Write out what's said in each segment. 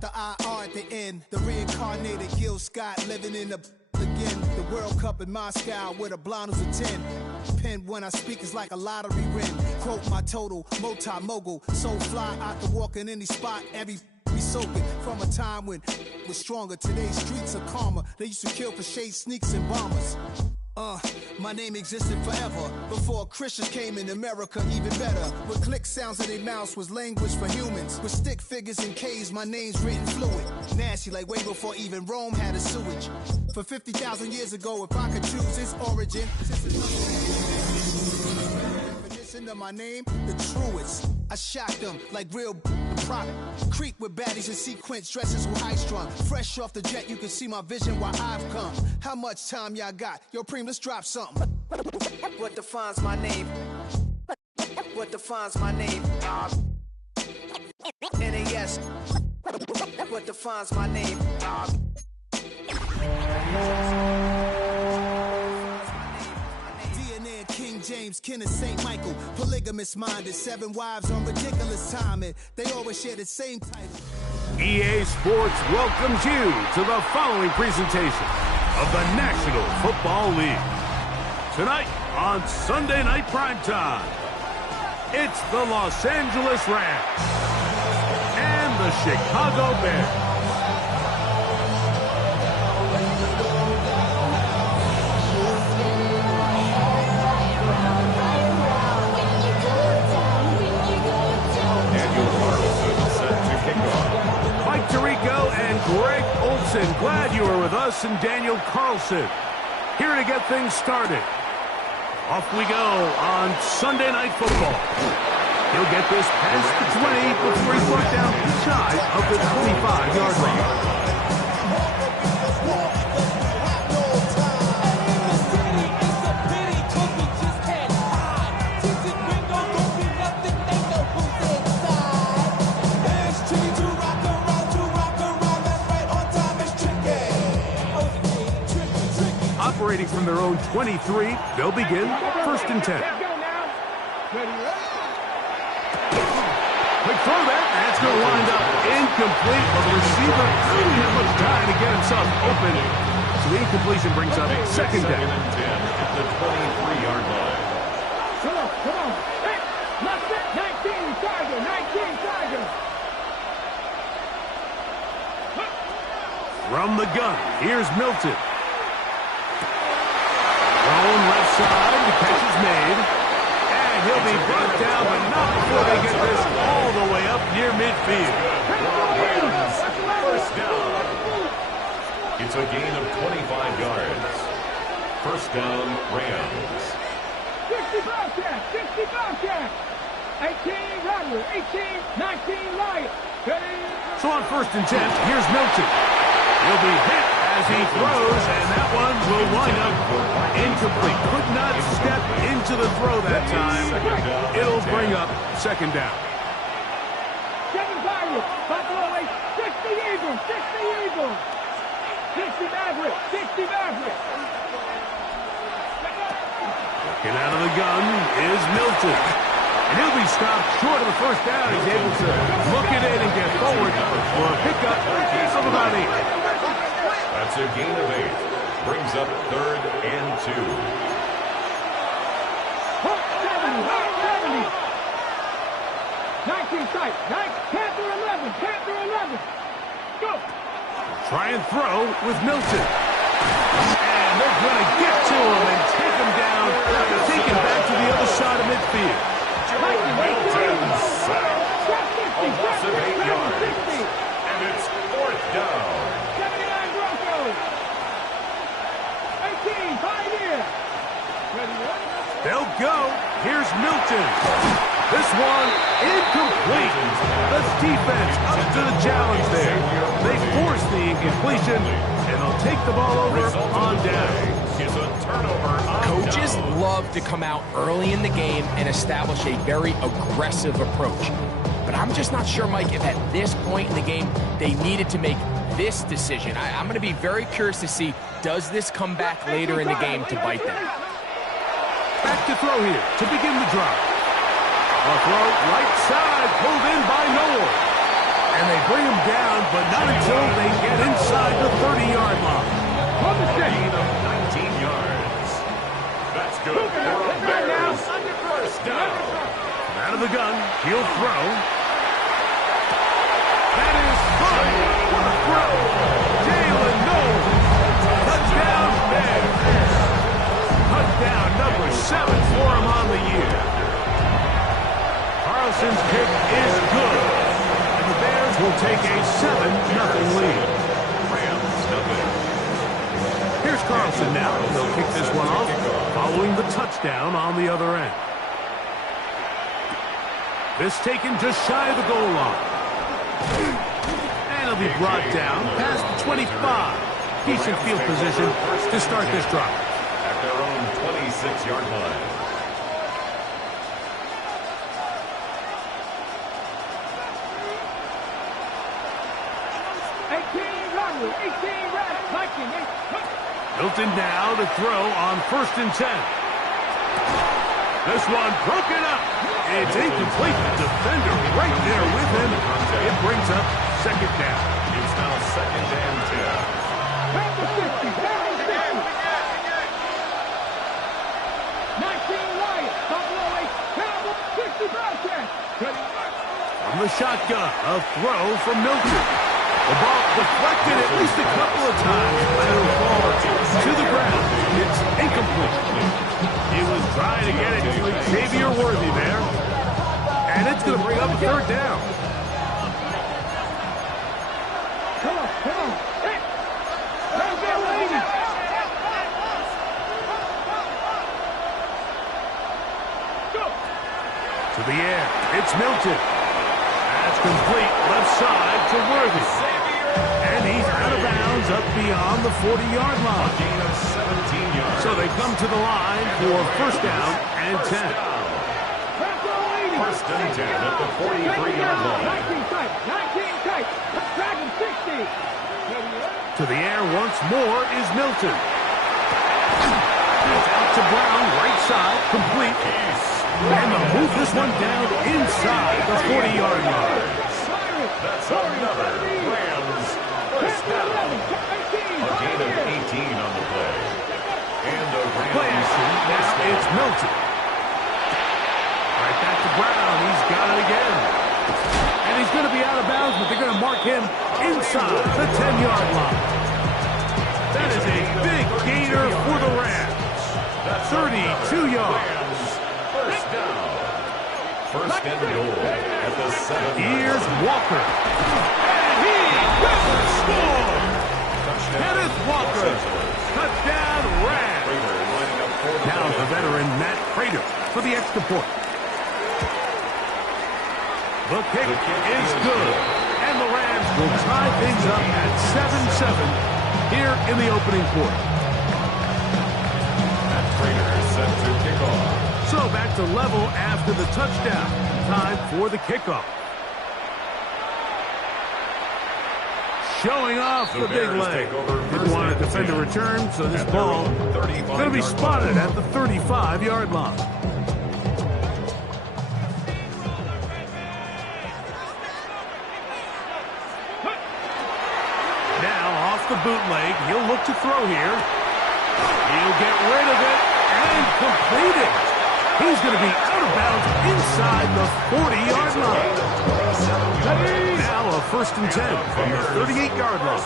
without the IR at the end. The reincarnated Gil Scott living in the again. The World Cup in Moscow with a blonde who's a 10. Pen when I speak is like a lottery win. Quote my total, multi-mogul. So fly, I can walk in any spot, every be soaking. From a time when was stronger. Today's streets are calmer. They used to kill for shade sneaks and bombers. My name existed forever. Before Christians came in America, even better. With click sounds in their mouths was language for humans. With stick figures and K's, my name's written fluid. Nasty like way before even Rome had a sewage. For 50,000 years ago, if I could choose its origin, definition of my name, the truest. I shocked them like real prop. Creep with baddies in sequence, dresses with high strung. Fresh off the jet, you can see my vision while I've come. How much time y'all got? Yo, Preem, let's drop something. What defines my name? What defines my name? NAS. What defines my name? DNA of King James, kin of St. Michael. Polygamous minded, 7 wives on ridiculous timing. They always share the same title. EA Sports welcomes you to the following presentation of the National Football League. Tonight on Sunday Night Primetime, it's the Los Angeles Rams and the Chicago Bears. Greg Olson, glad you are with us, and Daniel Carlson here to get things started. Off we go on Sunday Night Football. He'll get this past the 20 before he's brought down shy of the 25-yard line. Operating from their own 23, they'll begin 1st and 10. Quick throw there. That's going to wind up incomplete. But the receiver didn't have much time to get himself open. So the incompletion brings up 2nd down. At the 23-yard line. Come on. Hey, left it. 19 Tiger. From the gun, here's Milton. Thrown left side, the catch is made. And he'll be brought down, but not before they get this all the way up near midfield. First down. It's a gain of 25 yards. First down, Rams. 60 Bobcat. 18 Rattler. 18, 19 Lion. So on 1st and 10, here's Milton. He'll be hit as he throws, and that one will wind up incomplete. Could not step into the throw that time. It'll bring up 2nd down. 7 Pirates. Buffalo 60 Eagles. 60 Mavericks. Looking out of the gun is Milton. And he'll be stopped short of the 1st down. He's able to look it in and get forward for a pickup of about 8. That's a gain of 8. Brings up 3rd and 2. 70. Panther 11. Go. Try and throw with Milton. And they're going to get to him and take him down. Take him back to the other side of midfield. Milton sacked. A loss of 8 yards. And it's 4th down. 79 Broncos. 18 Pioneer. They'll go. Here's Milton. This one incomplete. The defense up to the challenge there. They force the incompletion, and they'll take the ball over on down. Is a turnover on Coaches down. love to come out early in the game and establish a very aggressive approach. But I'm just not sure, Mike, if at this point in the game they needed to make this decision. I'm going to be very curious to see, does this come back later in the game to bite them? Back to throw here to begin the drive. A throw right side, pulled in by Noel. And they bring him down, but That's good for a Bears first down. Out of the gun, he'll throw. That is good. What a throw. Jalen Knowles. Touchdown Bears. Touchdown number 7 for him on the year. Carlson's kick is good. And the Bears will take a 7-0 lead. Rams nothing. Here's Carlson now. He'll kick this one off following the touchdown on the other end. This taken just shy of the goal line. And it'll be brought down past the 25. Decent field position to start this drive. At their own 26-yard line. Milton now to throw on 1st and 10. This one broken up. It's incomplete. The defender right there with him. It brings up 2nd down. It's now 2nd and 10. From the shotgun, a throw from Milton. The ball deflected at least a couple of times, but it'll fall to the ground. It's incomplete. He was trying to get it to Xavier Worthy there. And it's going to bring up a 3rd down. To the air. It's Milton. That's complete. Left side to Worthy. And he's out of bounds up beyond the 40-yard line. Gain of 17 yards. So they come to the line for 1st down and 10. 1st and 10 at the 43-yard line. To the air once more is Milton. It's out to Brown, right side, complete. And they'll move this one down inside the 40-yard line. That's another Rams first down. A gain of 18 on the play. And a Play action. Now it's Milton. Right back to Brown. He's got it again. And he's going to be out of bounds, but they're going to mark him inside the 10-yard line. That is a big gainer for the Rams. 32 yards. First down. 1st and goal at the 7. Here's Walker. And he will score. Kenneth Walker. Touchdown Rams. Now the veteran Matt Prater for the extra point. The kick is good. And the Rams will tie things up at 7-7 here in the opening quarter. Matt Prater is set to kick off. So back to level after the touchdown. Time for the kickoff. Showing off the big leg. Didn't want to defend a return, so this ball going to be spotted at the 35-yard line. Now off the bootleg, he'll look to throw here. He'll get rid of it and complete it. He's going to be out of bounds inside the 40-yard line. Now a 1st and 10 from the 38-yard line.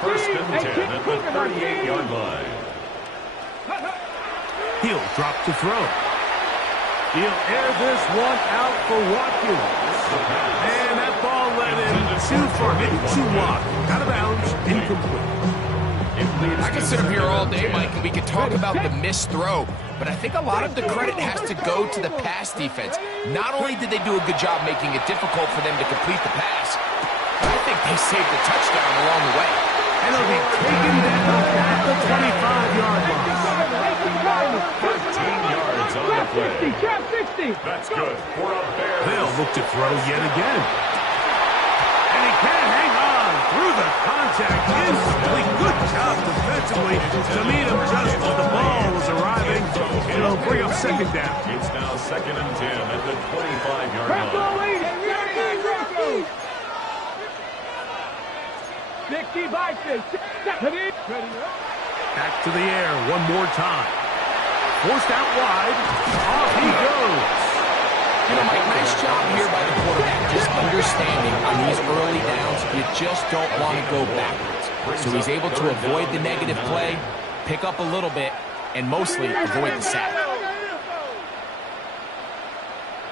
First and 10 at the 38-yard line. He'll drop to throw. He'll air this one out for Watkins. And that ball led him too far, maybe too wide. Out of bounds, incomplete. I could sit up here all day, Mike, and we could talk about the missed throw, but I think a lot of the credit has to go to the pass defense. Not only did they do a good job making it difficult for them to complete the pass, but I think they saved the touchdown along the way. And it'll be taken down at the 25-yard line. 13 yards on the play. That's good for a Bears. They'll look to throw yet again. And he can't hang on through the contact. Instantly, good job defensively to meet him just as the ball was arriving. It'll bring up 2nd down. It's now 2nd and 10 at the 25-yard line. 50 by 50. Back to the air one more time. Forced out wide. Off he goes. You know, Mike, nice job here by the quarterback, just understanding on these early downs, you just don't want to go backwards. So he's able to avoid the negative play, pick up a little bit, and mostly avoid the sack.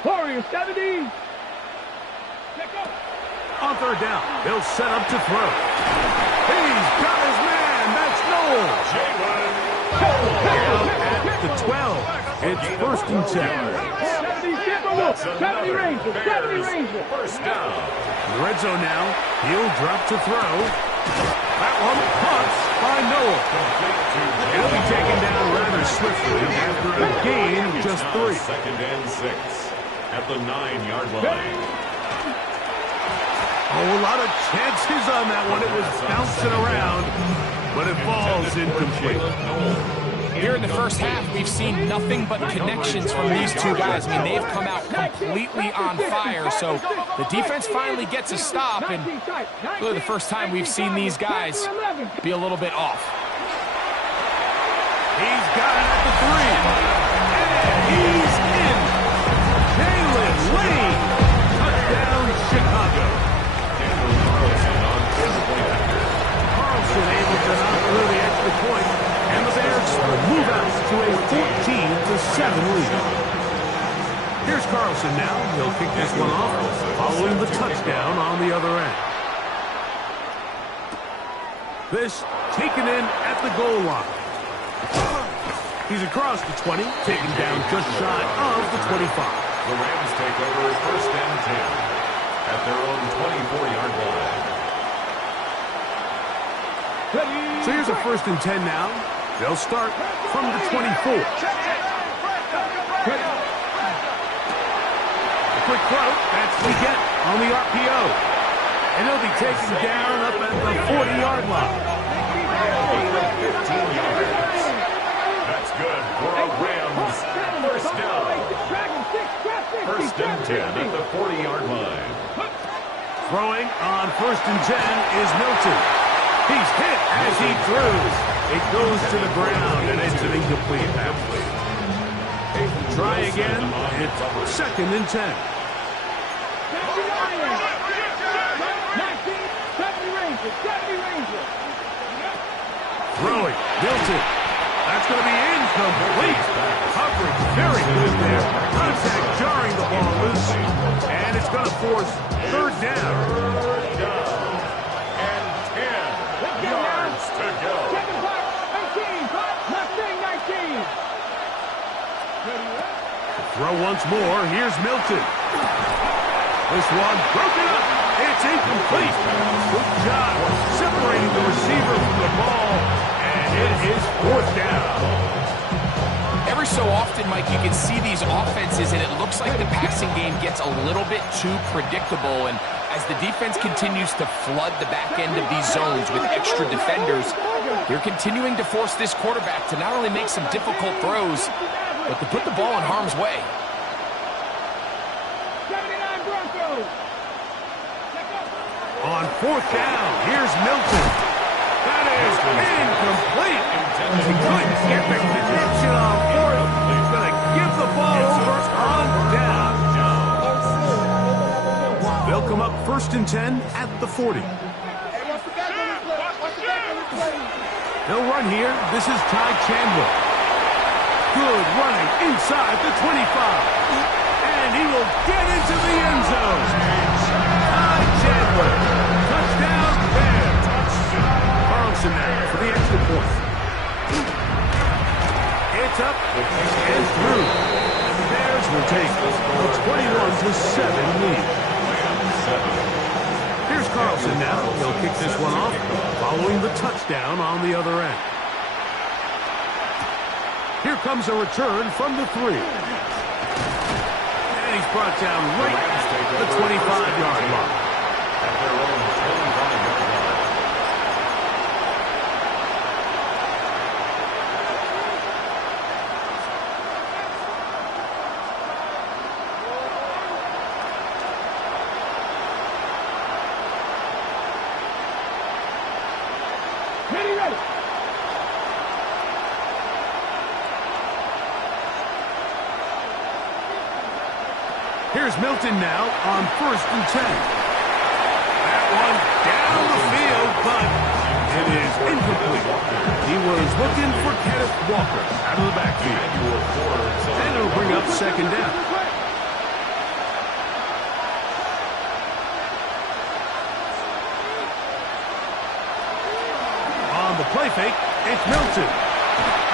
Warriors 70. On third down, they'll set up to throw. He's got his man. That's Knowles. Out at the 12. It's first and 10. 70 Rangers. 70 Rangers. First down. In the red zone now. He'll drop to throw. That one caught by Knowles. He'll be taken down rather swiftly after a gain of just 3. Second and 6 at the 9-yard line. Oh, a lot of chances on that one. It was bouncing around, but it falls incomplete. Here in the first half, we've seen nothing but connections from these two guys. I mean, they've come out completely on fire, so the defense finally gets a stop, and really the first time we've seen these guys be a little bit off. He's got it at the 3, and he's in. Jalen Lane, touchdown Chicago. Carlson able to knock through the extra point, and the Bears move out to a 14-7 lead. Here's Carlson now. He'll kick this one off, following the touchdown on the other end. This taken in at the goal line. He's across the 20, taken down just shy of the 25. The Rams take over first and 10 at their own 24-yard line. So here's a first and 10 now. They'll start from the 24. A quick throw. That's what we get on the RPO. And they'll be taken down up at the 40-yard line. 15 yards. That's good for a Rams first down. First and 10 at the 40-yard line. Throwing on first and 10 is Milton. He's hit as he throws. It goes to the ground, and it's an incomplete pass. Try again. It's second and 10. Throwing. Milton. That's going to be incomplete. Coverage very good there. Contact jarring the ball loose. And it's going to force third down. Throw once more. Here's Milton. This one broken up. It's incomplete. Good job separating the receiver from the ball, and it is fourth down. Every so often, Mike, you can see these offenses, and it looks like the passing game gets a little bit too predictable. And as the defense continues to flood the back end of these zones with extra defenders, they're continuing to force this quarterback to not only make some difficult throws, but to put the ball in harm's way. 79 Broncos. On fourth down, here's Milton. That is incomplete. He couldn't get the connection on fourth. He's going to give the ball over on down. They'll come up first and 10 at the 40. They'll run here. This is Ty Chandler. Good running inside the 25. And he will get into the end zone. Ty Chandler. Touchdown Bears. Carlson now for the extra point. It's up and through. The Bears will take a 21-7 lead. Here's Carlson now. He'll kick this one off, following the touchdown on the other end. Here comes a return from the 3. And he's brought down right at the 25-yard line. At their own 25-yard line. Here's Milton now on 1st and 10. That one down the field, but it is incomplete. He was looking for Kenneth Walker out of the backfield. And it'll bring up 2nd down. On the play fake, it's Milton.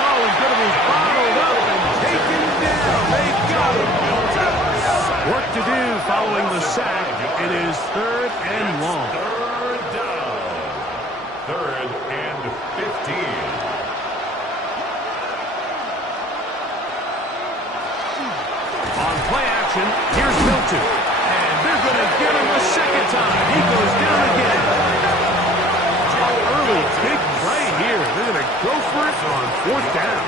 Oh, he's going to be bottled up and taken down. They got him. Work to do following the sack. It is 3rd and long. 3rd down. 3rd and 15. On play action, here's Milton. And they're going to get him a 2nd time. He goes down again. Early big play here. They're going to go for it on 4th down.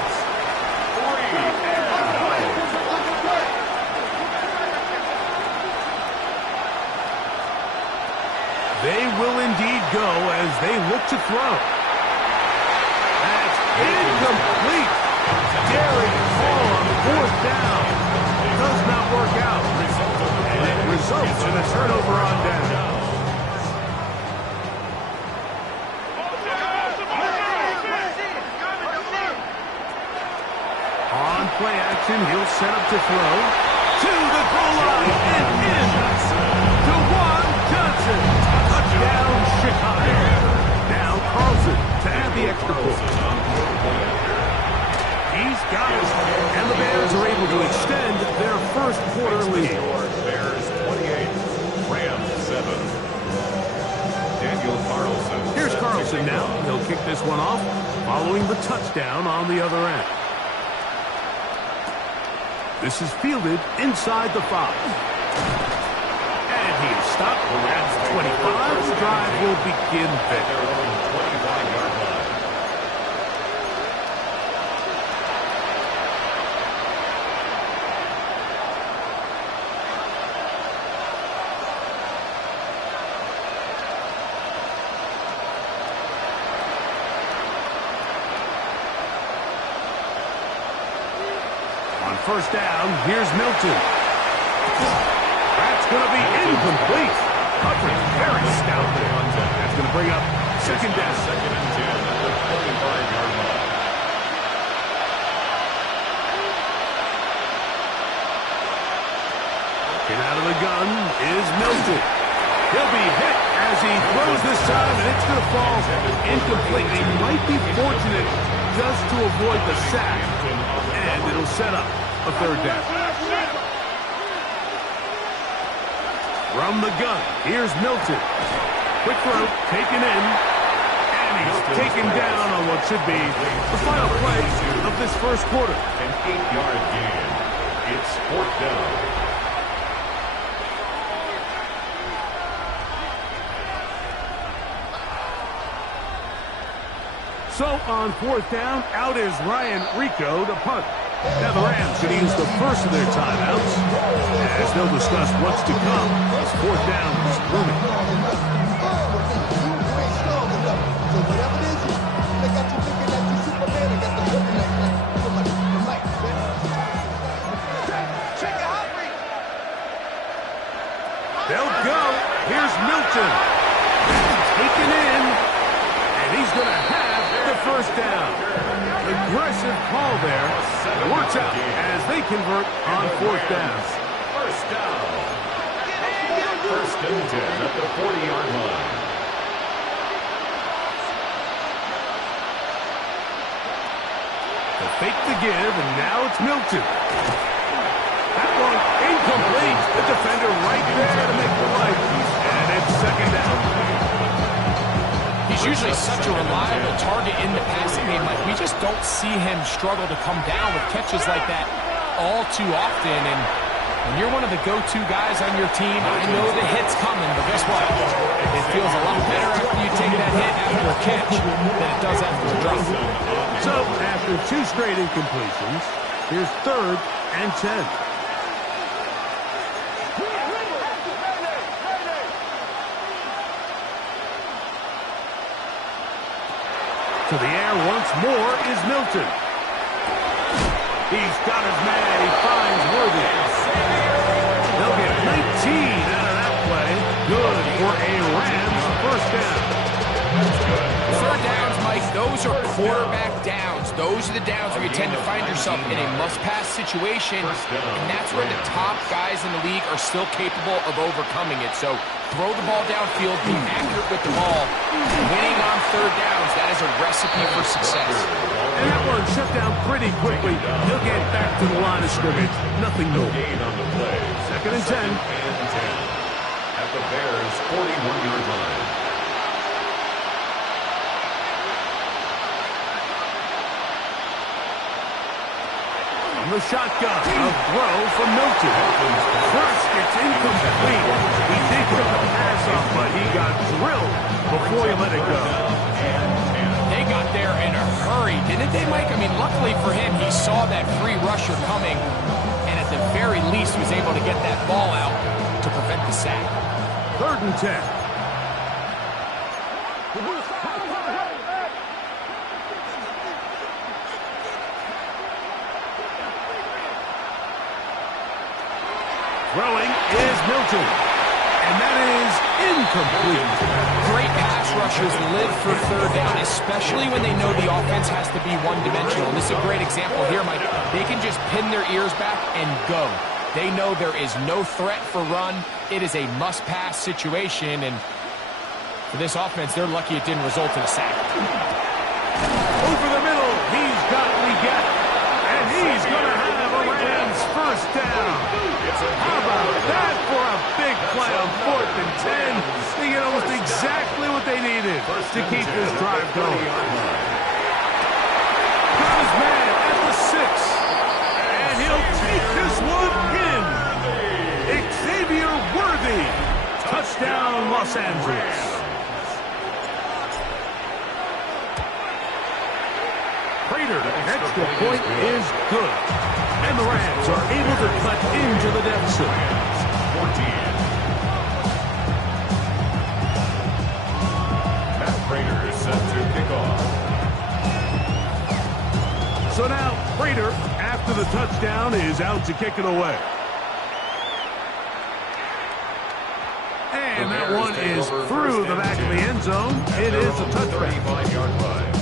3 and out. They will indeed go as they look to throw. That's incomplete. Derek Hall on 4th down. Does not work out. And it results in a turnover on down. On play action, he'll set up to throw. To the goal line and in. DeJuan Johnson. Touchdown, Chicago. Now Carlson to add the extra point. He's got it. And the Bears are able to extend their 1st quarter lead. Bears 28, Rams 7. Daniel Carlson. Here's Carlson now. He'll kick this one off following the touchdown on the other end. This is fielded inside the 5. And he is stopped at 25. The drive will begin there. 25-yard line. On 1st down, here's Milton. That's going to be incomplete. Coverage very stout there. That's going to bring up 2nd down. 2nd and 10 at the 45-yard line. Get out of the gun is Milton. He'll be hit as he throws this time, and it's going to fall incomplete. He might be fortunate just to avoid the sack, and it'll set up a 3rd down. From the gun, here's Milton. Quick throw, taken in, and he's taken down on what should be the final play of this 1st quarter. An 8-yard gain. It's 4th down. So on 4th down, out is Ryan Rico to punt. Now the Rams going to use the first of their timeouts as they'll discuss what's to come as 4th down is looming. They'll go. Here's Milton. Taken in, and he's going to have the 1st down. Aggressive call there. It works out as they convert on 4th down. 1st down. 1st and 10 at the 40-yard line. They fake the give, and now it's Milton. That one incomplete. The defender right there to make the play. And it's 2nd down. He's usually such a reliable target in the passing game. Like, we just don't see him struggle to come down with catches like that all too often. And when you're one of the go-to guys on your team, I know the hit's coming, but guess what? It feels a lot better after you take that hit after a catch than it does after a drop. So, after 2 straight incompletions, here's 3rd and 10. To the air once more is Milton. He's got his man. He finds Worthy. They'll get for a Rams first down. Third downs, Mike, those are quarterback downs. Those are the downs where you tend to find yourself in a must-pass situation, and that's where the top guys in the league are still capable of overcoming it. So throw the ball downfield, be accurate with the ball. Winning on third downs, that is a recipe for success. And that one shut down pretty quickly. He'll get back to the line of scrimmage. Nothing new. Gain on the play. Second and 10. At the Bears' 41-yard line. The shotgun, a throw from Milton. First, it's incomplete. He did get the pass off, but he got drilled before he let it go. They got there in a hurry, didn't they, Mike? I mean, luckily for him, he saw that free rusher coming, and at the very least was able to get that ball out to prevent the sack. Third and 10. Throwing is Milton, and that is incomplete. Great pass rushers live for third down, especially when they know the offense has to be one-dimensional. This is a great example here, Mike. They can just pin their ears back and go. They know there is no threat for run. It is a must-pass situation, and for this offense, they're lucky it didn't result in a sack. Over the middle, he's got Leggett, and he's going to have a Rams first down. How about that for a big play on 4th and 10? They get almost exactly what they needed to keep this drive going. Got his man at the 6, and he'll take this one in. Xavier Worthy, touchdown Los Angeles. Prater, extra point is good. And the Rams are able to cut into the deficit. 14. Matt Prater is set to kick off. So now, Prater, after the touchdown, is out to kick it away. And that one is through the back of the end zone. It is a touchback. 35-yard line.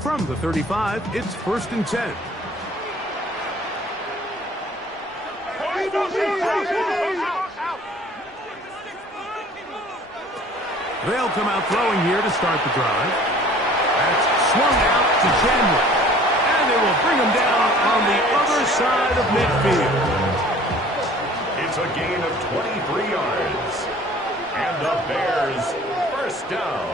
From the 35, it's 1st and 10. They'll come out throwing here to start the drive. That's swung out to Chandler. And they will bring him down on the other side of midfield. It's a gain of 23 yards. And the Bears first down.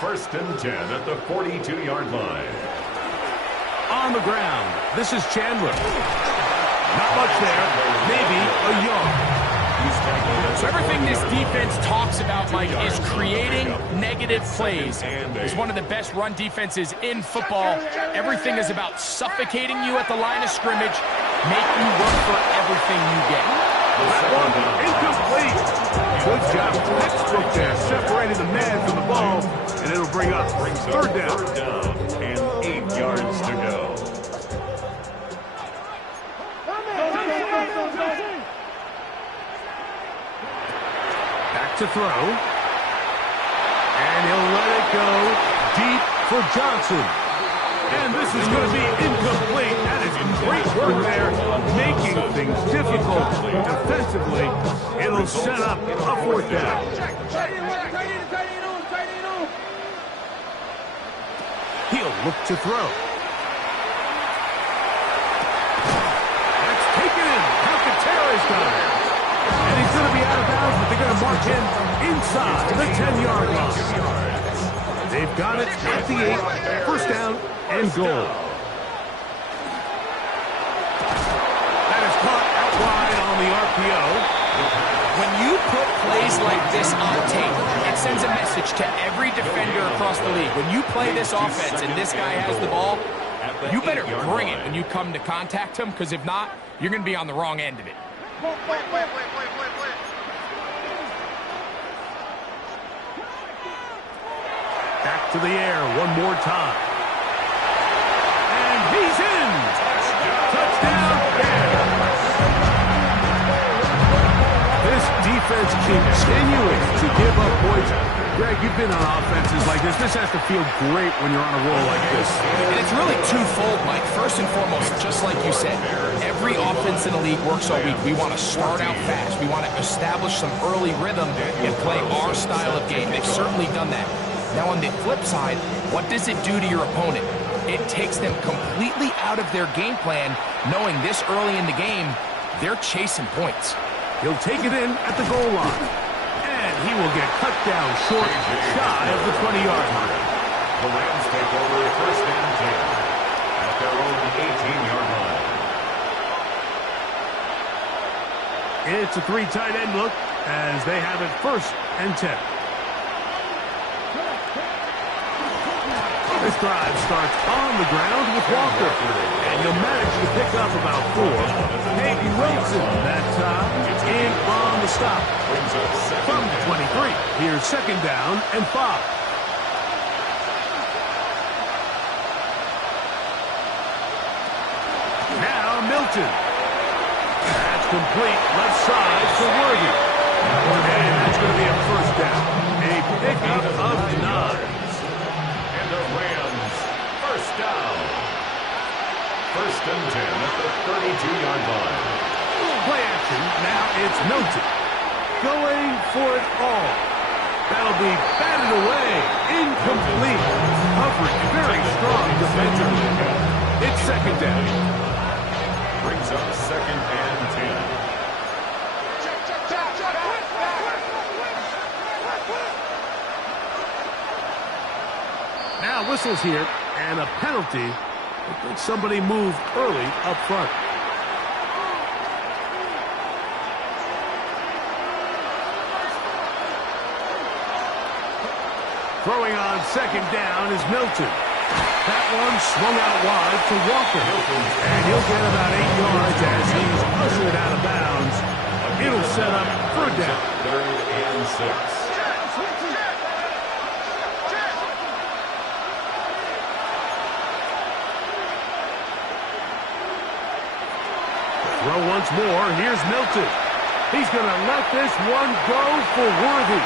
1st and 10 at the 42-yard line. On the ground, this is Chandler. Not much there, maybe a yard. So everything this defense talks about, Mike, is creating negative plays. It's one of the best run defenses in football. Everything is about suffocating you at the line of scrimmage, make you work for everything you get. That one incomplete. Good job. Textbook there, separating the man from the ball, and it'll bring up third down. And 8 yards to go. Back to throw. And he'll let it go deep for Johnson. And this is going to be incomplete. That is great work there, making things difficult defensively. It'll set up a 4th down. He'll look to throw. That's taken in. Alcantara's got it. And he's going to be out of bounds, but they're going to mark him inside the 10-yard line. They've got it at the 8, first down and goal. That is caught out wide on the RPO. When you put plays like this on tape, it sends a message to every defender across the league. When you play this offense and this guy has the ball, you better bring it when you come to contact him, because if not, you're going to be on the wrong end of it. Back to the air one more time. And he's in. Touchdown, Bears. This defense continuing to give up points. Greg, you've been on offenses like this. This has to feel great when you're on a roll like this. And it's really twofold, Mike. First and foremost, just like you said, every offense in the league works all week. We want to start out fast. We want to establish some early rhythm and play our style of game. They've certainly done that. Now, on the flip side, what does it do to your opponent? It takes them completely out of their game plan, knowing this early in the game, they're chasing points. He'll take it in at the goal line. And he will get cut down short, shy of the 20-yard line. The Rams take over first and 10 at their own 18-yard line. It's a 3 tight end look as they have it first and 10. This drive starts on the ground with Walker. And he'll manage to pick up about 4. Hayden Wilson that time in on the stop. From 23. Here's second down and 5. Now Milton. That's complete. Left side for Worthy. And that's going to be a first down. A pickup of 9. And the Rams, first down. First and 10 at the 32-yard line. Play action. Now it's Milton. Going for it all. That'll be batted away. Incomplete. Coverage very strong defensively. It's second down. Brings up second and 10. Now whistles here and a penalty. I think somebody moved early up front. Throwing on second down is Milton. That one swung out wide to Walker. And he'll get about 8 yards as he's ushered out of bounds. It'll set up third down. Third and 6. Throw once more. Here's Milton. He's going to let this one go for Worthy.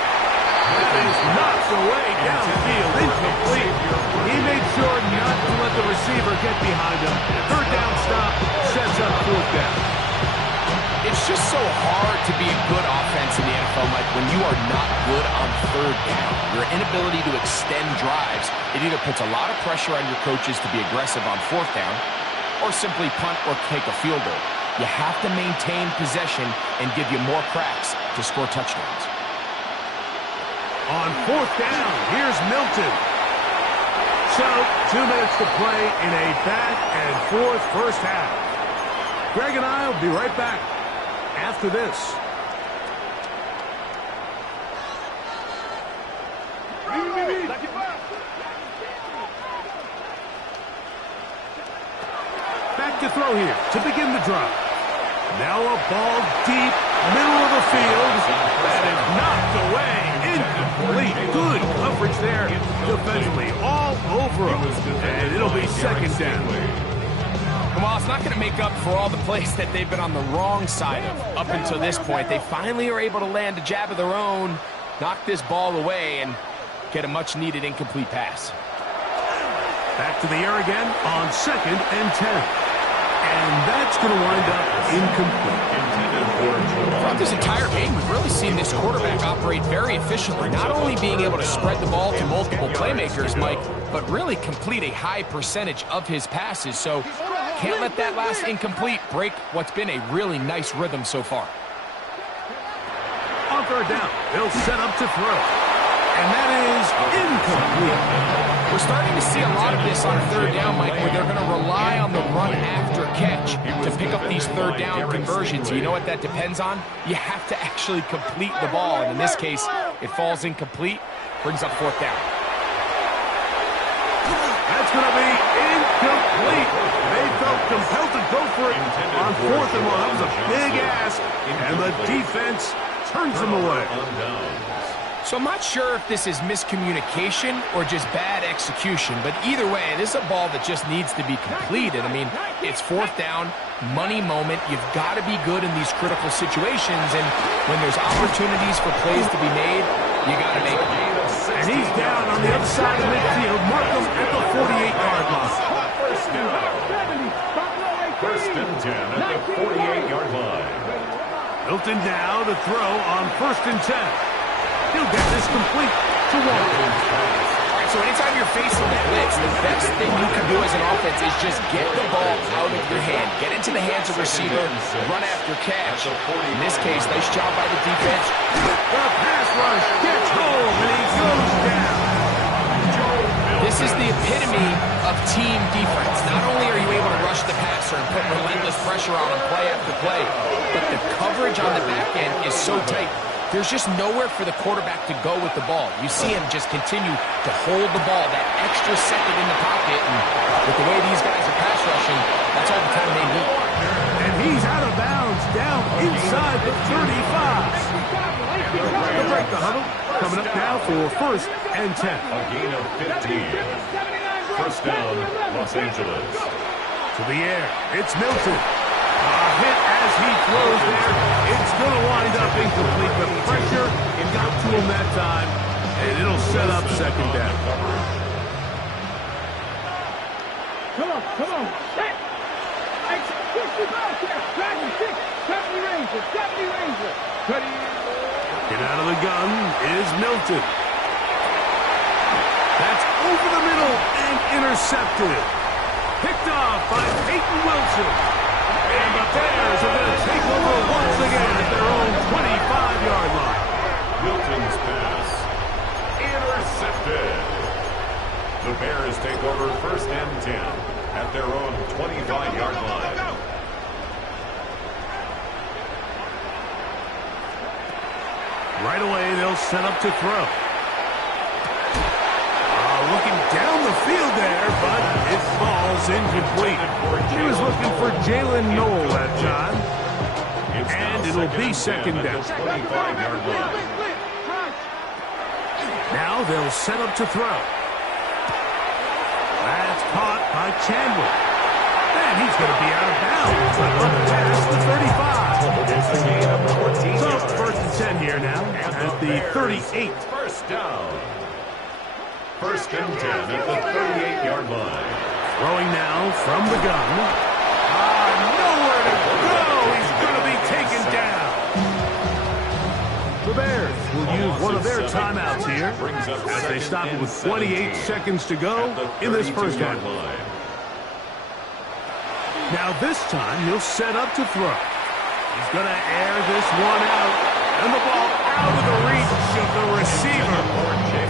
That is knocked away downfield. Incomplete. He made sure not to let the receiver get behind him. Third down stop sets up fourth down. It's just so hard to be a good offense in the NFL, Mike, when you are not good on third down. Your inability to extend drives, it either puts a lot of pressure on your coaches to be aggressive on fourth down or simply punt or take a field goal. You have to maintain possession and give you more cracks to score touchdowns. On fourth down, here's Milton. So, 2 minutes to play in a back-and-forth first half. Greg and I will be right back after this. Back to throw here to begin the drive. Now a ball deep, middle of the field. That is knocked away. Incomplete. Good coverage there defensively. All over him. And it'll be second down. Well, it's not going to make up for all the plays that they've been on the wrong side of up until this point. They finally are able to land a jab of their own, knock this ball away, and get a much-needed incomplete pass. Back to the air again on second and 10. And that's going to wind up incomplete. Throughout this entire game, we've really seen this quarterback operate very efficiently, not only being able to spread the ball to multiple playmakers, Mike, but really complete a high percentage of his passes. So can't let that last incomplete break what's been a really nice rhythm so far. On third down, they'll set up to throw. And that is incomplete. We're starting to see a lot of this on third down, Mike, where they're going to rely on the run after catch to pick up these third down conversions. You know what that depends on? You have to actually complete the ball. And in this case, it falls incomplete, brings up fourth down. That's going to be incomplete. They felt compelled to go for it on fourth and one. That was a big ask, and the defense turns them away. So I'm not sure if this is miscommunication or just bad execution, but either way, this is a ball that just needs to be completed. I mean, it's fourth down, money moment. You've got to be good in these critical situations, and when there's opportunities for plays to be made, you got to make them. And he's down on the other side of midfield. Markham at the 48-yard line. First and 10 at the 48-yard line. Milton now to throw on first and 10. He'll get this complete to Walton. All right, so anytime you're facing the blitz, the best thing you can do as an offense is just get the ball out of your hand. Get into the hands of the receiver, run after catch. In this case, nice job by the defense. The pass rush gets home, and he goes down. This is the epitome of team defense. Not only are you able to rush the passer and put relentless pressure on him play after play, but the coverage on the back end is so tight. There's just nowhere for the quarterback to go with the ball. You see him just continue to hold the ball that extra second in the pocket, and with the way these guys are pass rushing, that's all the time they need. And he's out of bounds, down inside the 35. They'll break the huddle. Coming up now for first and 10. A gain of 15. First down, Los Angeles. To the air, it's Milton. A hit as he throws there. It's going to wind up incomplete. The pressure got to him that time, and it'll set up second down. Come on. Set. 60 balls here. Dragon 6. 70 Ranger. 70 Ranger. Get out of the gun is Milton. That's over the middle and intercepted. Picked off by Peyton Wilson. And the Bears are going to take over once again at their own 25-yard line. Wilton's pass intercepted. The Bears take over first and 10 at their own 25-yard line. Right away, they'll set up to throw. Looking down the field there, but it falls incomplete. He was looking for Jalen Noel that time. And it'll be second down. Now they'll set up to throw. That's caught by Chandler. And he's going to be out of bounds. Up past the 35. It's the gain of 14 So yards. first and 10 here now at the 38. First down. First and 10 at the 38-yard line. Throwing now from the gun. Nowhere to go. He's going to be taken down. The Bears will use one of their timeouts here as they stop it with 28 seconds to go in this first half. Now this time he'll set up to throw. He's going to air this one out. And the ball out of the reach of the receiver.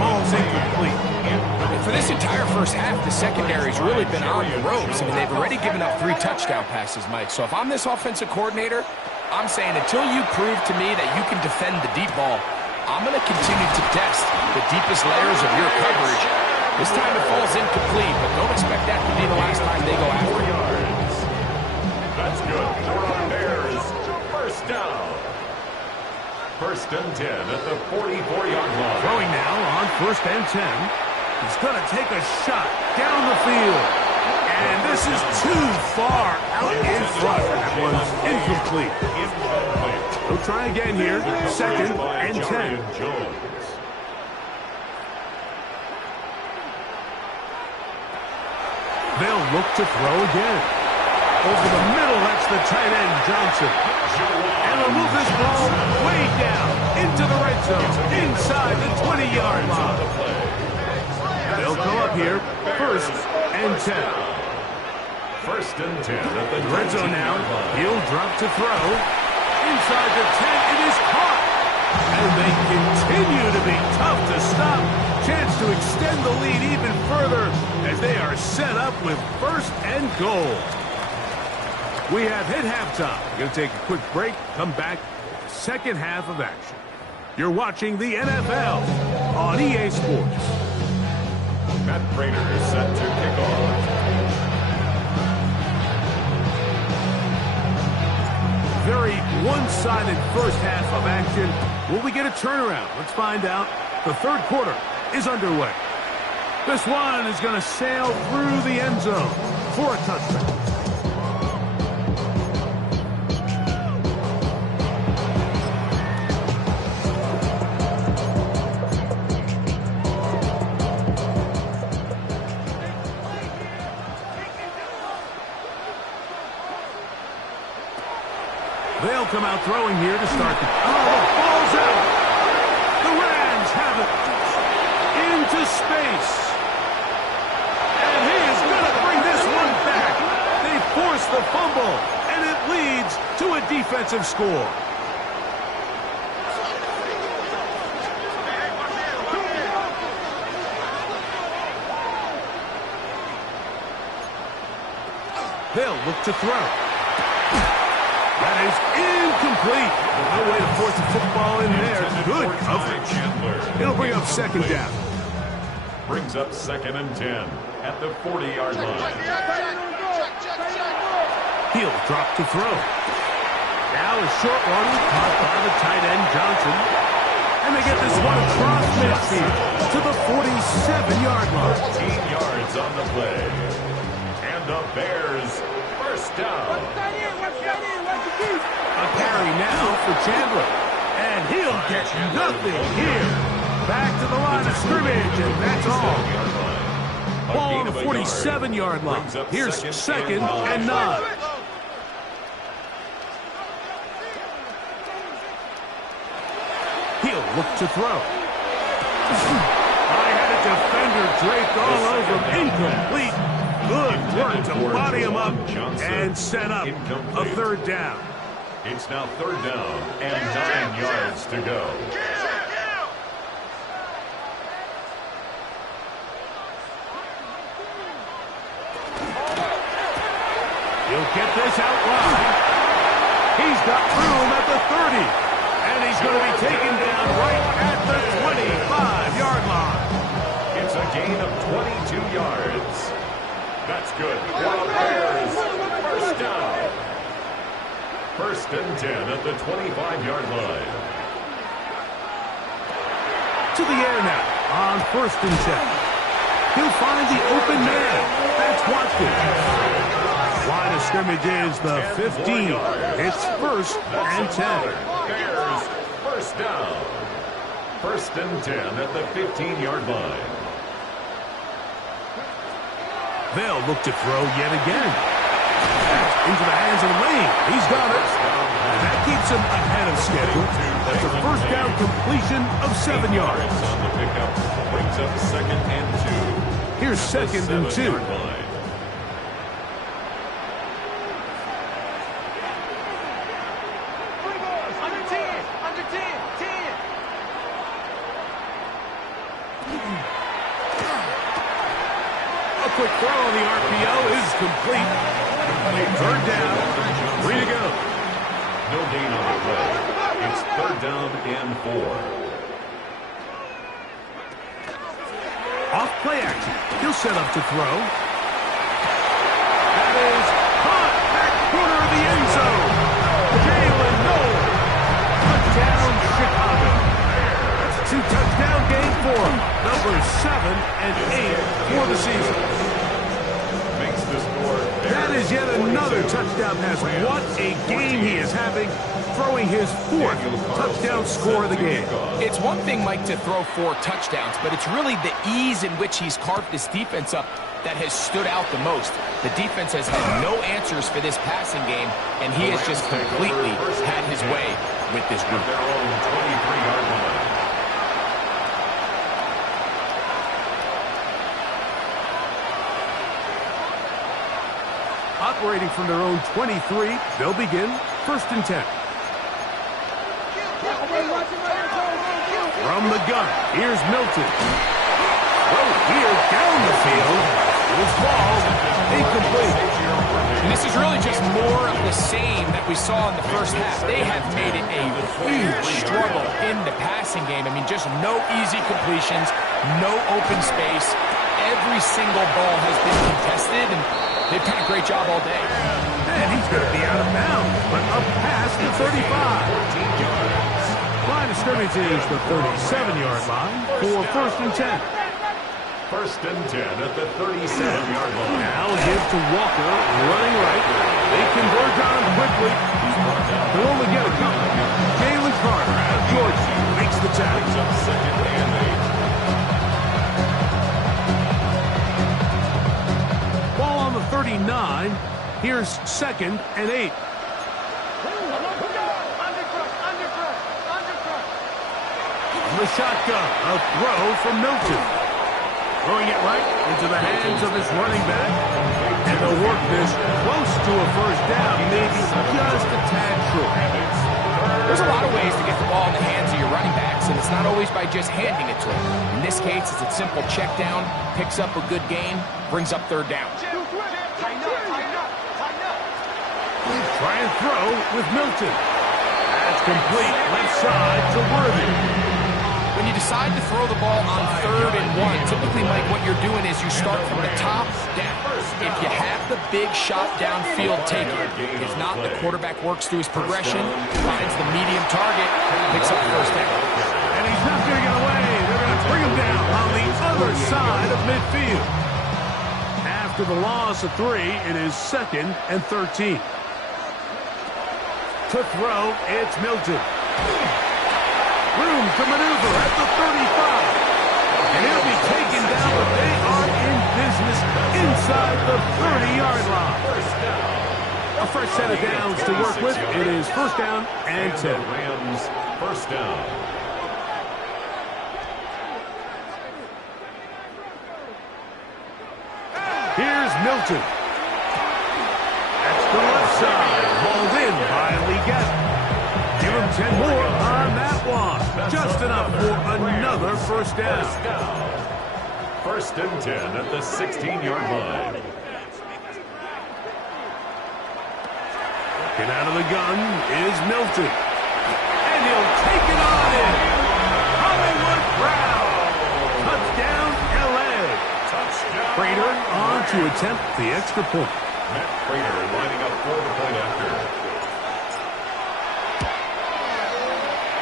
Falls incomplete. And for this entire first half, the secondary's really been on the ropes. I mean, they've already given up 3 touchdown passes, Mike. So if I'm this offensive coordinator, I'm saying until you prove to me that you can defend the deep ball, I'm going to continue to test the deepest layers of your coverage. This time it falls incomplete, but don't expect that to be the last time they go after it. That's good for our Bears. First down. First and 10 at the 44-yard line. Throwing now on first and 10. He's going to take a shot down the field. And this is too far out in front. That one's incomplete. We'll try again here. Second and 10. They'll look to throw again. Over the middle, that's the tight end, Johnson. And they'll move this ball way down into the red zone, inside the 20-yard line. They'll go up here, first and 10. First and 10 at the Red zone now. He'll drop to throw. Inside the 10, it is caught. And they continue to be tough to stop. Chance to extend the lead even further as they are set up with first and goal. We have hit halftime. We're going to take a quick break, come back, second half of action. You're watching the NFL on EA Sports. Matt Prater is set to kick off. Very one-sided first half of action. Will we get a turnaround? Let's find out The third quarter is underway. This one is going to sail through the end zone for a touchdown. They'll come out throwing here to start the... Oh, the ball's out! The Rams have it into space. And he is going to bring this one back. They force the fumble, and it leads to a defensive score. They'll look to throw. That is incomplete. No way to force the football in there. Good coverage. It'll bring up second down. Brings up 2nd and 10 at the 40-yard line. He'll drop to throw. Now a short one caught by the tight end Johnson. And they get this one across midfield to the 47-yard line. 15 yards on the play. And the Bears first down. A carry now for Chandler. And he'll get nothing here. Back to the line of scrimmage, and that's all. Ball on the 47-yard line. Here's 2nd and 9. He'll look to throw. I had a defender draped all over him. Incomplete. Good work to body him up and set up a third down. It's now 3rd down and 9 yards to go. He'll get this out wide. He's got room at the 30. And he's going to be taken down right at the 25-yard line. It's a gain of 22 yards. That's good for the Bears. First down. 1st and 10 at the 25-yard line. To the air now on 1st and 10. He'll find the open man. That's Watkins. Line of scrimmage is the 15. It's 1st and 10. Bears first down. 1st and 10 at the 15-yard line. They'll look to throw yet again. That's into the hands of Lane. He's got it. And that keeps him ahead of schedule. That's a first down completion of 7 yards. On the pickup brings up 2nd and 2. Here's 2nd and 2. A quick throw on the RPO is complete. 3rd down. 3 to go. No gain on the play. It's 3rd down and 4. Off play action. He'll set up to throw. That is caught back corner of the end zone. Jalen Noel. Touchdown, Chicago. That's a 2-touchdown game for him. Numbers 7 and 8 for the season. Makes the score. That is yet another touchdown pass. What a game he is having, throwing his 4th touchdown score of the game. It's one thing, Mike, to throw 4 touchdowns, but it's really the ease in which he's carved this defense up that has stood out the most. The defense has had no answers for this passing game, and he has just completely had his way with this group. Their own 23-yard line. Operating from their own 23, they'll begin 1st and 10. From the gun, here's Milton. Throw here down the field. It's ball incomplete. And this is really just more of the same that we saw in the first half. They have made it a huge struggle in the passing game. I mean, just no easy completions, no open space. Every single ball has been contested, and they've done a great job all day. And he's going to be out of bounds, but up past the 35. 14 yards. Line of scrimmage is the 37-yard line for 1st and 10. 1st and 10 at the 37-yard line. Now give to Walker, running right. They converge on him quickly. They'll only get a couple. Jalen Carter out of Georgia makes the tackle. Brings up 2nd and 8. Ball on the 39. Here's 2nd and 8. On the shotgun, a throw from Milton. Throwing it right into the hands of his running back. And they'll work this close to a 1st down, maybe just a tad short. There's a lot of ways to get the ball in the hands of your running backs, and it's not always by just handing it to them. In this case, it's a simple check down, picks up a good gain, brings up 3rd down. Try and throw with Milton. That's complete left side to Worthy. When you decide to throw the ball on 3rd and 1, typically, Mike, what you're doing is you start from the top down. If you have the big shot downfield, take it. If not, the quarterback works through his progression, finds the medium target, picks up 1st down. And he's not going to get away. They're going to bring him down on the other side of midfield. After the loss of 3, it is 2nd and 13. To throw, it's Milton. Room to maneuver at the 35. And he'll be taken down, but they are in business inside the 30-yard line. A fresh set of downs to work with. It is 1st down and 10. Rams 1st down. Here's Milton. That's the left side. Hauled in by Legette. Give him 10 more on that one. Just enough for another 1st down. 1st and 10 at the 16-yard line. Get out of the gun is Milton. And he'll take it on in. Hollywood Brown. Touchdown, L.A. Touchdown. Prater on to attempt the extra point. Matt Prater lining up for the point after.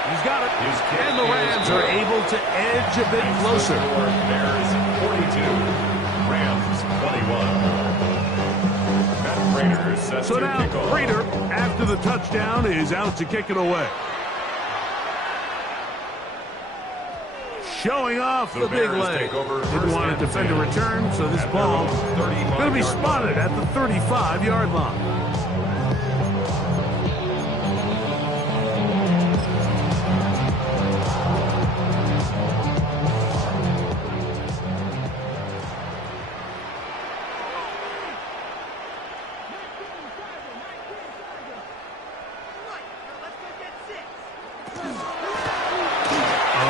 He's got it. And the Rams are able to edge a bit closer. Bears 42. Rams 21. Matt Prater sets So to now kickoff. Prater, after the touchdown, is out to kick it away. Showing off the big Bears leg. take over Didn't first want to and defend a 10. return, so this At ball their own 35 going to be yard spotted line. at the 35-yard line.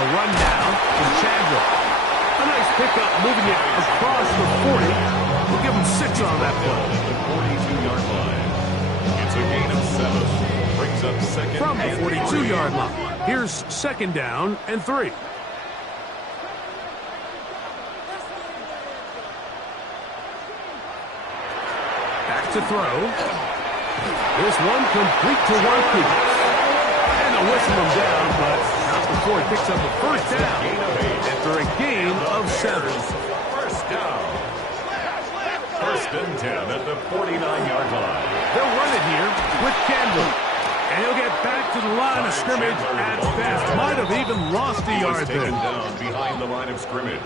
Run now to Chandler. A nice pickup moving it across the 40. We'll give him 6 on that play. At the 42-yard line. It's a gain of 7. Brings up 2nd From the and 42-yard line. Here's 2nd down and 3. Back to throw. This one complete to Watkins. And they'll whistle him down, but not before he picks up a 1st down. Gain of 8. After a gain of 7. 1st down. 1st and 10 at the 49-yard line. They'll run it here with Chandler. And he'll get back to the line of scrimmage at best. Might have even lost a yard Taken there. down behind the line of scrimmage.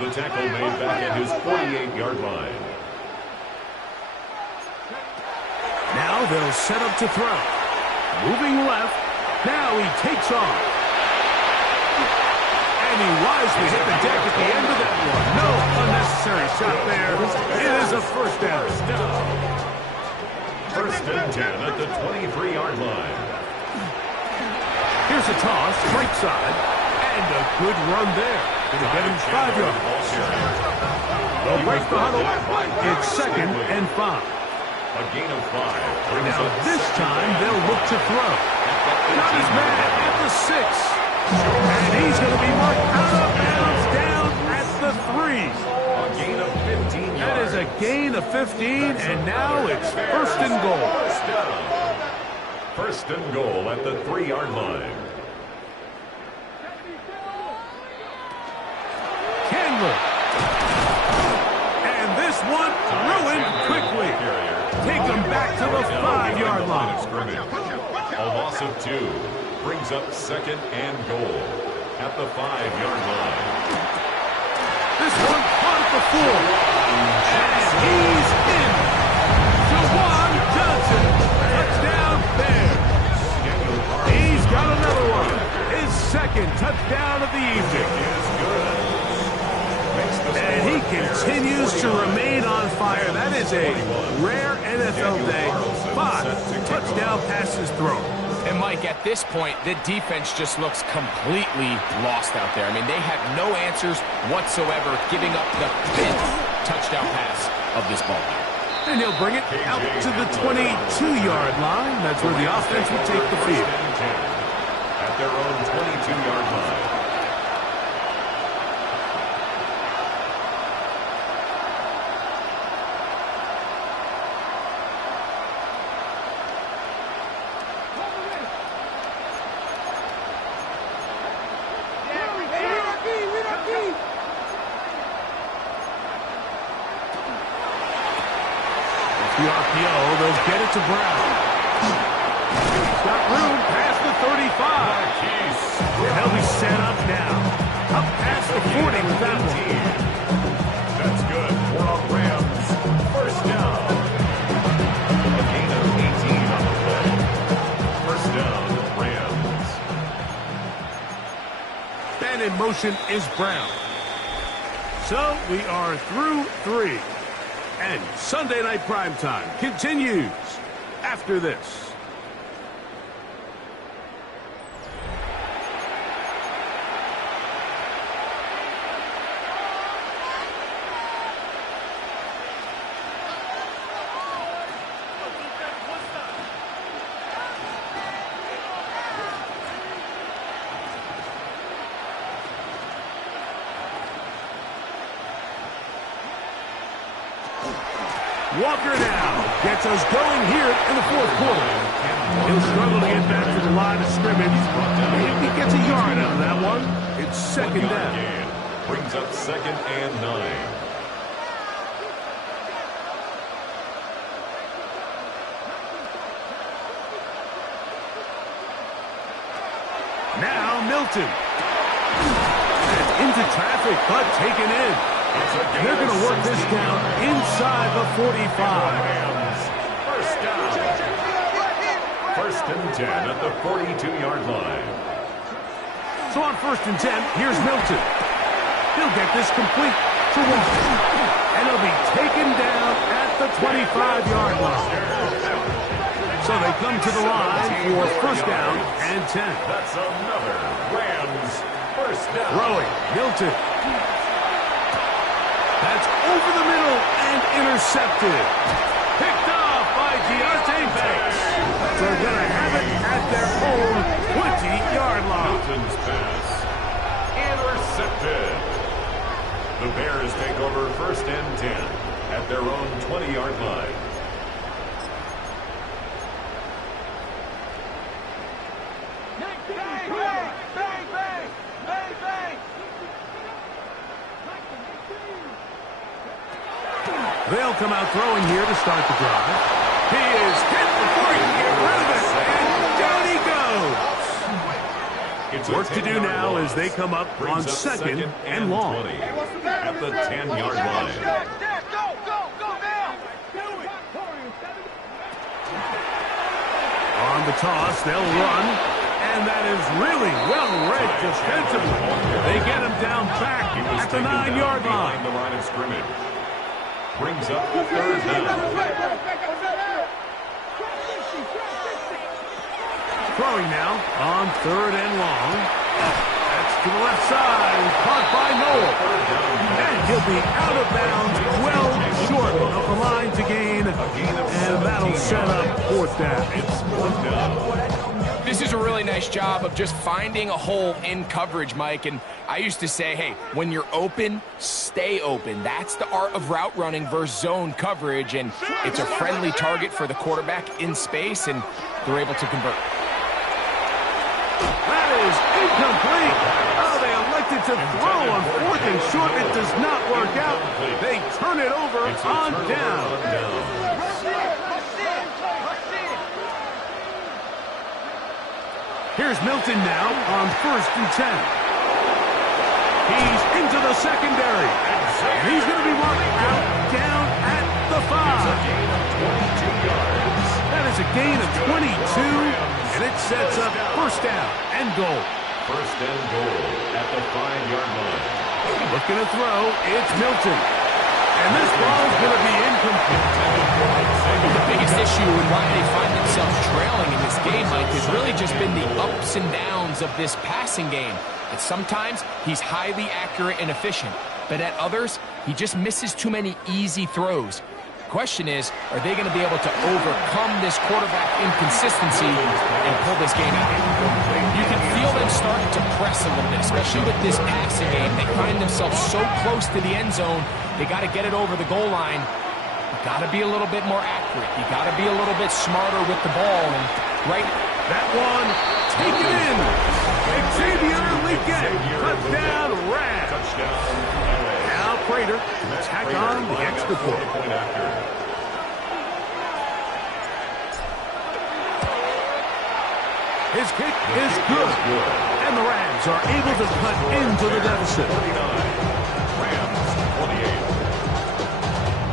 The tackle made back at his 48-yard line. Now they'll set up to throw. Moving left. Now he takes off. And he wisely hit the deck at the end of that one. No unnecessary shot there. It is a 1st down. 1st and 10 at the 23-yard line. Here's a toss, right side. And a good run there. Gonna get him 5 yards. They'll break the huddle. It's 2nd and 5. A gain of 5. Now this time they'll look to throw. Got his man at the 6. And he's going to be marked out of bounds down at the 3. A gain of 15 yards. That is a gain of 15, and now it's 1st and goal. 1st down. 1st and goal at the 3-yard line. take them back to the 5-yard line. A loss of 2 brings up 2nd and goal at the 5-yard line. This one caught at the 4. And he's in. Jawan Johnson. Touchdown Bears. He's got another one. His 2nd touchdown of the evening. And he continues to remain on fire. That is a rare NFL day. 5 touchdown passes thrown. And Mike, at this point, the defense just looks completely lost out there. I mean, they have no answers whatsoever, giving up the 5th touchdown pass of this ball game. And he'll bring it out to the 22-yard line. That's where the offense will take the field. At their own 22-yard line. The RPO, they'll get it to Brown. He's got room past the 35. And he'll be set up now. Up past the 40 with that one. That's good for a Rams first down. A gain of 18 on the play. First down, Rams. And in motion is Brown. So we are through 3. And Sunday Night Primetime continues after this. Walker now gets us going here in the 4th quarter. He'll struggle to get back to the line of scrimmage. Maybe he gets a yard out of that one. It's 2nd down. Brings up 2nd and 9. Now Milton. And into traffic, but taken in. They're going to work this down inside the 45. First down. 1st and 10 at the 42-yard line. So on 1st and 10, here's Milton. He'll get this complete to Walker. And he'll be taken down at the 25-yard line. So they come to the line for 1st down and 10. That's another Rams first down. Throwing, Milton. That's over the middle and intercepted. Picked off by Deontay Banks. They're going to have it at their own 20-yard line. Milton's pass intercepted. The Bears take over 1st and 10 at their own 20-yard line. They'll come out throwing here to start the drive. He is hit before he can get rid of it, and down he goes. Work to do now as they come up on 2nd and long. At the 10-yard line. On the toss, they'll run, and that is really well read defensively. They get him down back at the 9-yard line. The line of scrimmage. Brings up the 3rd down. Throwing now on 3rd and long. That's to the left side, caught by Noel. And he'll be out of bounds, well short of the line to gain. And that'll set up 4th down. It's 4th down. This is a really nice job of just finding a hole in coverage, Mike. And I used to say, hey, when you're open, stay open. That's the art of route running versus zone coverage. And it's a friendly target for the quarterback in space, and they're able to convert. That is incomplete. Oh, they elected to throw on 4th and short. It does not work out. They turn it over on down. Here's Milton now on 1st and 10. He's into the secondary. And he's going to be marked out down at the 5. That is a gain of 22, and it sets up 1st down and goal. 1st and goal at the 5-yard line. Looking to throw, it's Milton. And this ball's going to be incomplete. The biggest issue and why they find themselves trailing in this game, Mike, has really just been the ups and downs of this passing game. At sometimes, he's highly accurate and efficient, but at others, he just misses too many easy throws. The question is, are they going to be able to overcome this quarterback inconsistency and pull this game out? You can feel them starting to press a little bit, especially with this passing game. They find themselves so close to the end zone, they got to get it over the goal line. You got to be a little bit more accurate. You got to be a little bit smarter with the ball. And right, that one, take it in. Xavier Legette, touchdown, Rams. Now Prater to tack on the extra point. His kick is good. And the Rams are able to cut into the deficit. 49. Rams 28.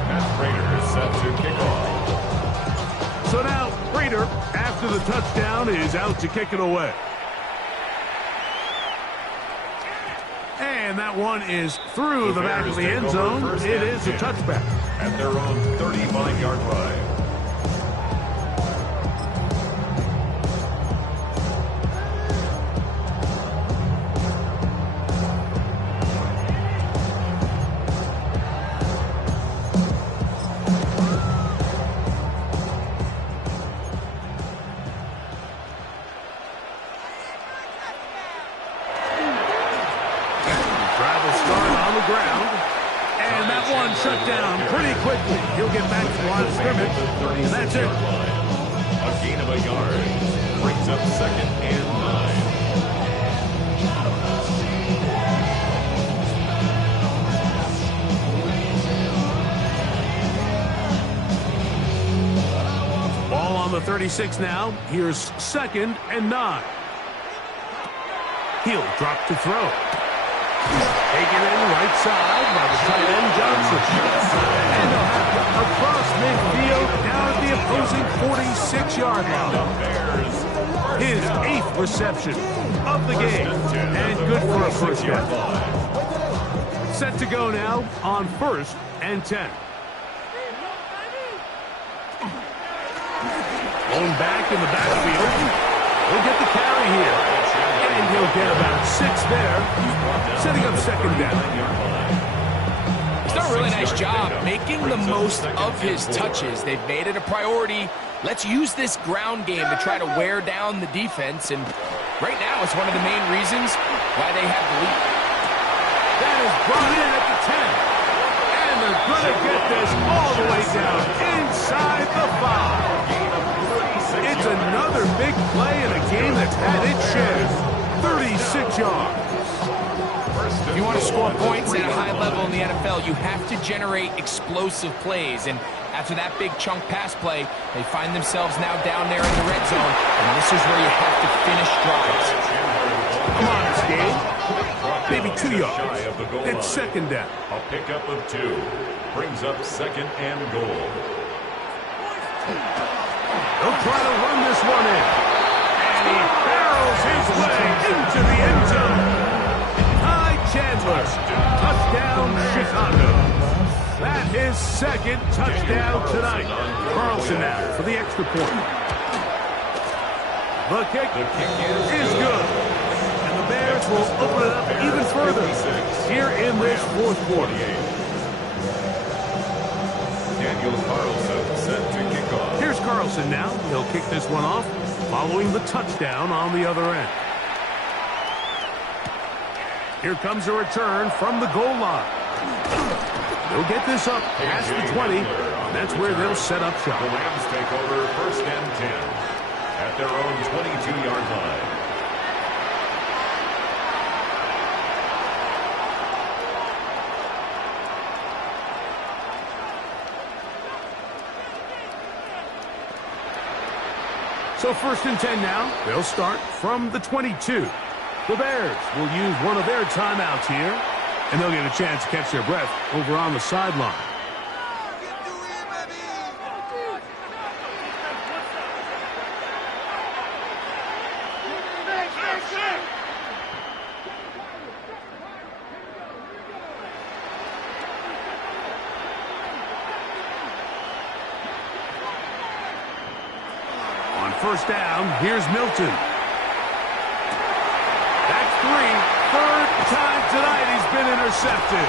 Matt Prater is set to kick off. So now Prater, after the touchdown, is out to kick it away. And that one is through the back of the end zone. It is a touchback. At their own 35-yard line. Shut down pretty quickly. He'll get back to the line of scrimmage, and that's it. A gain of a yard brings up 2nd and 9. Ball on the 36 now. Here's 2nd and 9. He'll drop to throw. Taken in right side by the tight end Johnson. And they'll have to across midfield down at the opposing 46-yard line. His 8th reception of the game. And good for a 1st down. Set to go now on 1st and 10. Blown back in the backfield. He'll get the carry here. And he'll get about 6 there, setting up 2nd down. He's done a really nice job making the most of his touches. They've made it a priority. Let's use this ground game to try to wear down the defense. And right now, it's one of the main reasons why they have the lead. That is brought in at the 10. And they're going to get this all the way down inside the 5. It's another big play in a game that's had its share. 36 yards. If you want to score points at a high level in the NFL, you have to generate explosive plays. And after that big chunk pass play, they find themselves now down there in the red zone. And this is where you have to finish drives. Come on, Steve. Maybe 2 yards. It's 2nd down. A pickup of 2 brings up 2nd and goal. They'll try to run this one in. And he barrels his way into the end zone. Ty Chandler, touchdown Chicago. That is 2nd touchdown tonight. Carlson now for the extra point. The kick is good. And the Bears will open it up even further here in this 4th quarter. Daniel Carlson set to kick off. Here's Carlson now. He'll kick this one off, following the touchdown on the other end. Here comes a return from the goal line. They'll get this up past the 20. That's where they'll set up shop. The Rams take over 1st and 10 at their own 22-yard line. So 1st and 10 now. They'll start from the 22. The Bears will use one of their timeouts here, and they'll get a chance to catch their breath over on the sideline. On 1st down, here's Milton. Third time tonight he's been intercepted.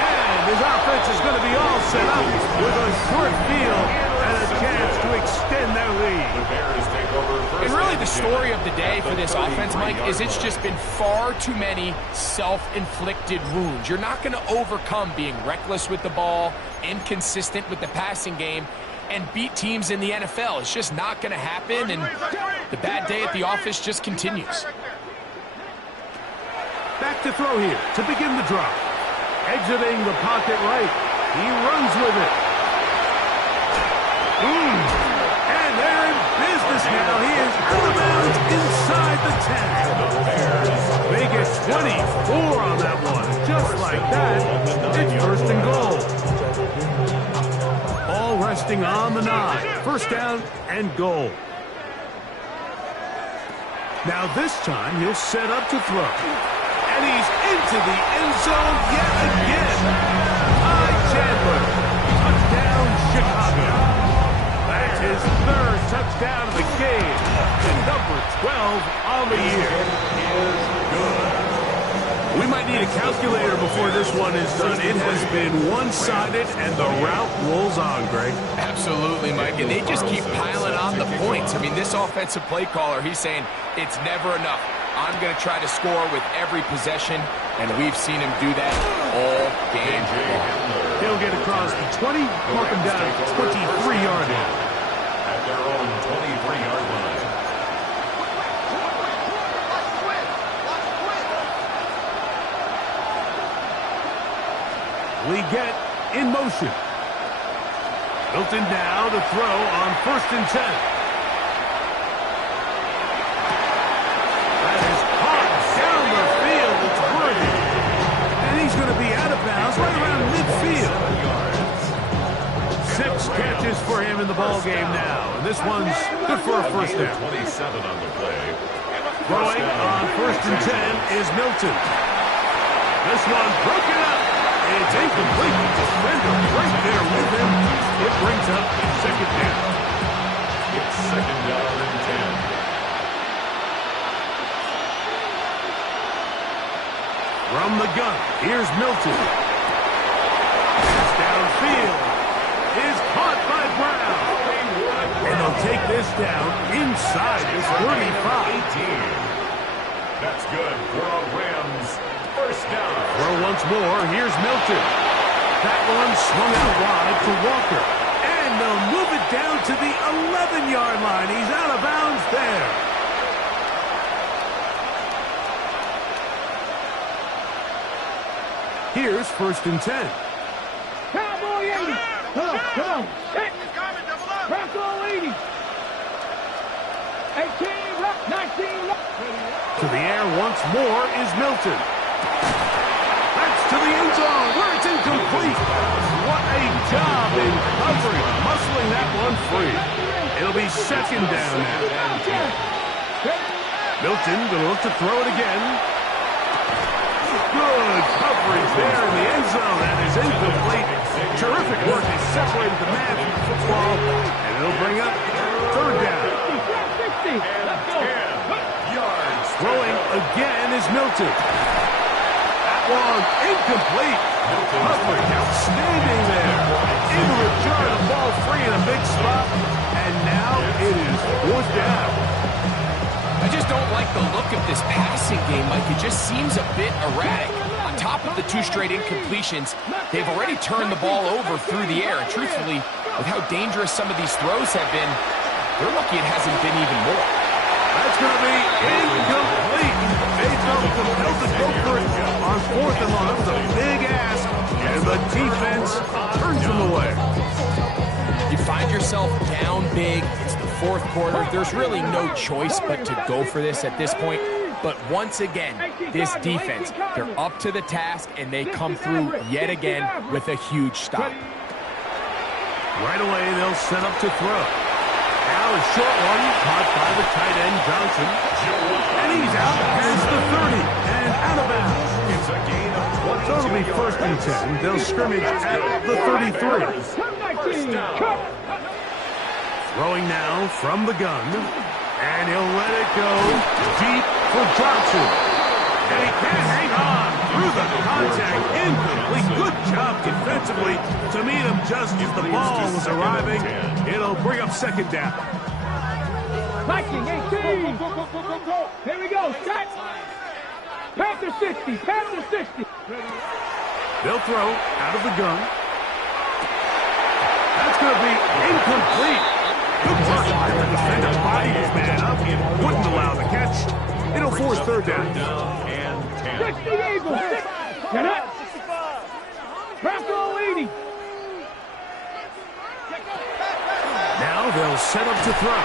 And his offense is going to be all set up with a short field and a chance to extend their lead. The Bears take over first. And really the story of the day for this offense, Mike, is it's just been far too many self-inflicted wounds. You're not going to overcome being reckless with the ball, inconsistent with the passing game, and beat teams in the NFL. It's just not going to happen, and the bad day at the office just continues. Back to throw here to begin the drive. Exiting the pocket right. He runs with it. And they're in business now. He is out of bounds inside the 10. They get 24 on that one. Just like that, it's 1st and goal. Ball resting on the 9. 1st down and goal. Now this time he'll set up to throw. And he's into the end zone yet again. Ty Chandler, touchdown Chicago. That's his 3rd touchdown of the game. And number 12 on the year. We might need a calculator before this one is done. It has been one-sided, and the route rolls on, Greg. Absolutely, Mike, and they just keep piling on the points. I mean, this offensive play caller, he's saying it's never enough. I'm going to try to score with every possession, and we've seen him do that all game long. He'll get across the 20, mark him down at the 23-yard line. At their own 23-yard line. Legette in motion. Milton now to throw on 1st and 10. That is caught down the field. It's Worthy. And he's going to be out of bounds right around midfield. 6 catches for him in the ball game now. And this one's good for a 1st down. 27 on the play. Throwing on 1st and 10 is Milton. This one broken up. It's incomplete. The defender right there with him. It brings up 2nd down. It's 2nd down and 10. From the gun, here's Milton. Pass downfield is caught by Brown. And they'll take this down inside his 35. 18. That's good for a Rams 1st down. Throw once more, here's Milton. That one swung out wide to Walker. And they'll move it down to the 11-yard line. He's out of bounds there. Here's 1st and 10. Cowboy 80. Come on. Hit. Press all 80. 18, left, 19, left. To the air once more is Milton. That's to the end zone where it's incomplete. What a job in covering, muscling that one free. It'll be 2nd down now. Milton going to look to throw it again. Good coverage there in the end zone. That is incomplete. Terrific work. They separated the man from the football, and it'll bring up 3rd down. 60. Let's go. 10 yards. Throwing again is Milton. That one incomplete. Coverage outstanding there. In return, a ball free in a big spot, and now it is 4th down. I just don't like the look of this passing game, Mike. It just seems a bit erratic. On top of the 2 straight incompletions, they've already turned the ball over through the air. And truthfully, with how dangerous some of these throws have been, they're lucky it hasn't been even more. That's going to be incomplete. They felt compelled to go for it on 4th and long. That was a big ask, and the defense turns them away. You find yourself down big. It's the fourth quarter. There's really no choice but to go for this at this point. But once again, this defense, they're up to the task, and they come through yet again with a huge stop. Right away, they'll set up to throw. Now a short one, caught by the tight end, Johnson. And he's out past the 30 and out of bounds. It's a gain of 20. So it'll be 1st and 10. They'll scrimmage at the 33. First down. Throwing now from the gun. And he'll let it go deep for Johnson. And he can't hang on through the contact. Incomplete. Good job defensively to meet him just as the ball was arriving. It'll bring up 2nd down. Viking 18. Here we go. Set. Panther 60. Panther 60. They'll throw out of the gun. That's going to be incomplete. Good work. The defender bodied his man up and wouldn't allow the catch. It'll force 3rd down. And 10. 60 Eagles. Get up. Bronco 80. Now they'll set up to throw.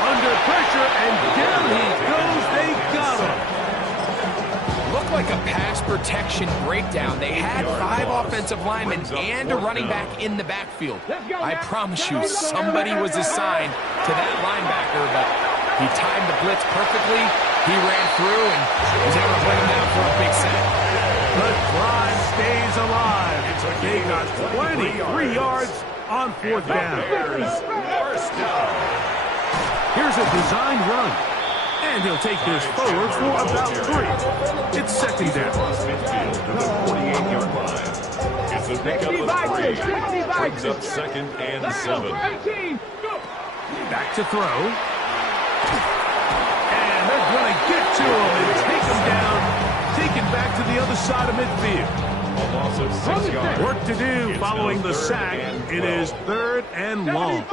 Under pressure, and down he goes. They got him. Looked like a pass protection breakdown. They had 5 offensive linemen and a running back in the backfield. I promise you, somebody was assigned to that linebacker, but he timed the blitz perfectly. He ran through and was able to bring him down for a big sack. The drive stays alive. They got 23 yards on 4th down. First down. Here's a designed run. And he'll take this forward for about 3. It's 2nd down. Midfield to the 48-yard line. It's a pickup of 3. Brings up 2nd and 7. 18. Back to throw. And they're going to get to him and take him down. Taken back to the other side of midfield. A loss of 6 yards. Work to do It's following now the 3rd sack. and It 12. is 3rd and long.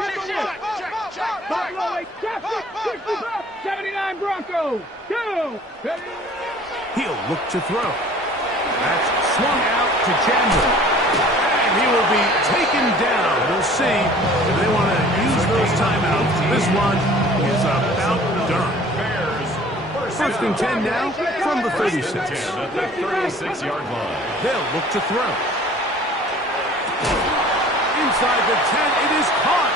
79 Broncos. Go. He'll look to throw. That's swung out to Chandler. And he will be taken down. We'll see if they want to use those timeouts. This one is about done. Bears. 1st and 10 now from the 36. 10 at the 36-yard line. They'll look to throw. Inside the 10, it is caught.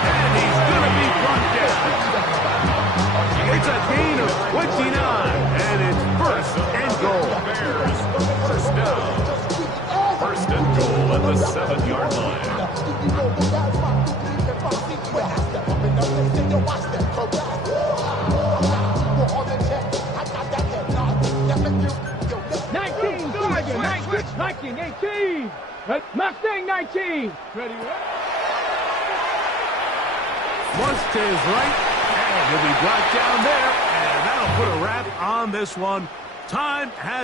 And he's going to be brought down. It's a gain of 29, and it's 1st and goal. Bears. First down. 1st and goal at the 7-yard line. 19, 18. Mustang 19. Ready? Once to his right, and he'll be brought down there, and that'll put a wrap on this one. Time has